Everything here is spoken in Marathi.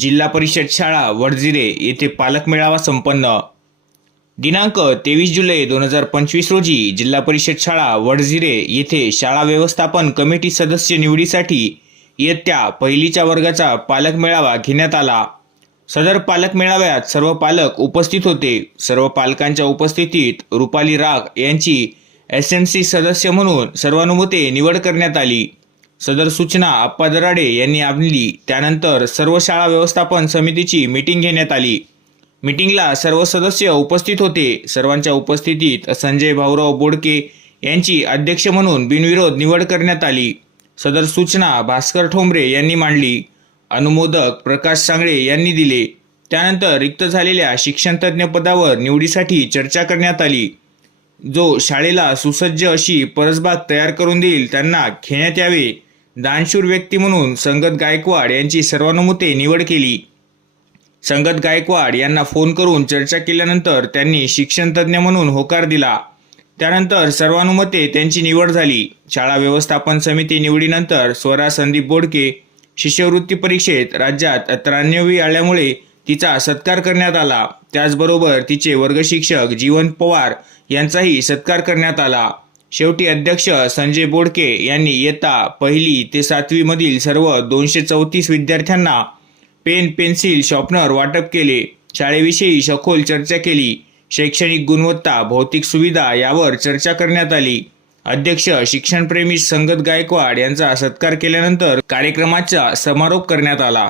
जिल्हा परिषद शाळा वडजिरे येथे पालक मेळावा संपन्न. दिनांक तेवीस जुलै दोन हजार पंचवीस रोजी जिल्हा परिषद शाळा वडजिरे येथे शाळा व्यवस्थापन कमिटी सदस्य निवडीसाठी येत्या पहिलीच्या वर्गाचा पालक मेळावा घेण्यात आला. सदर पालक मेळाव्यात सर्व पालक उपस्थित होते. सर्व पालकांच्या उपस्थितीत रुपाली राग यांची एस एम सी सदस्य म्हणून सर्वानुमते निवड करण्यात आली. सदर सूचना आप्पा दराडे यांनी आणली. त्यानंतर सर्व शाळा व्यवस्थापन समितीची मीटिंग घेण्यात आली. मीटिंगला सर्व सदस्य उपस्थित होते. सर्वांच्या उपस्थितीत संजय भाऊराव बोडके यांची अध्यक्ष म्हणून बिनविरोध निवड करण्यात आली. सदर सूचना भास्कर ठोंबरे यांनी मांडली. अनुमोदक प्रकाश सांगळे यांनी दिले. त्यानंतर रिक्त झालेल्या शिक्षणतज्ज्ञ पदावर निवडीसाठी चर्चा करण्यात आली. जो शाळेला सुसज्ज अशी परसबाग तयार करून देईल त्यांना खेळण्यात यावे. दानशूर व्यक्ती म्हणून संगत गायकवाड यांची सर्वानुमते निवड केली. संगत गायकवाड यांना फोन करून चर्चा केल्यानंतर त्यांनी शिक्षणतज्ज्ञ म्हणून होकार दिला. त्यानंतर सर्वानुमते त्यांची निवड झाली. शाळा व्यवस्थापन समिती निवडीनंतर स्वरा संदीप बोडके शिष्यवृत्ती परीक्षेत राज्यात त्र्याण्णवी आल्यामुळे तिचा सत्कार करण्यात आला. त्याचबरोबर तिचे वर्गशिक्षक जीवन पवार यांचाही सत्कार करण्यात आला. शेवटी अध्यक्ष संजय बोडके यांनी इयत्ता पहिली ते सातवी मधील सर्व दोनशे चौतीस विद्यार्थ्यांना पेन पेन्सिल शॉर्पनर वाटप केले. शाळेविषयी सखोल चर्चा केली. शैक्षणिक गुणवत्ता भौतिक सुविधा यावर चर्चा करण्यात आली. अध्यक्ष शिक्षणप्रेमी संगत गायकवाड यांचा सत्कार केल्यानंतर कार्यक्रमाचा समारोप करण्यात आला.